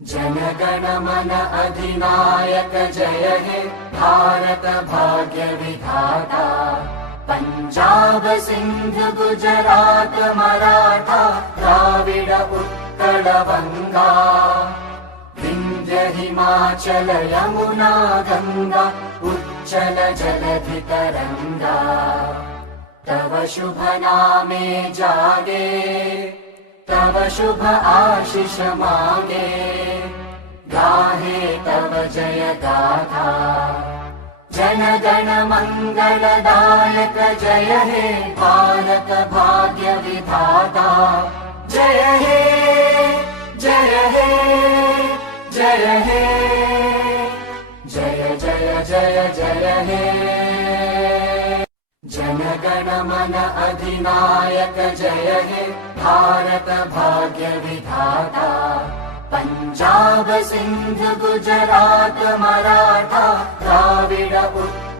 जनगण मन अधिनायक जय हे भारत भाग्य विधाता। पंजाब सिंध गुजरात मराठा द्राविड उत्कल बंगा। विंध्य हिमाचल यमुना गंगा उच्चल जलधि तरंगा। तव शुभ नामे जागे तव शुभ आशीष मांगे। गाहे तव जय गाथा जन गण मंगलदायक जय हे भारत भाग्य विधाता। जय हे जय हे जय हे जय जय जय जय हे। जन गण मन अधिनायक जय हे भारत भाग्य विधाता। पंजाब सिंध गुजरात मराठा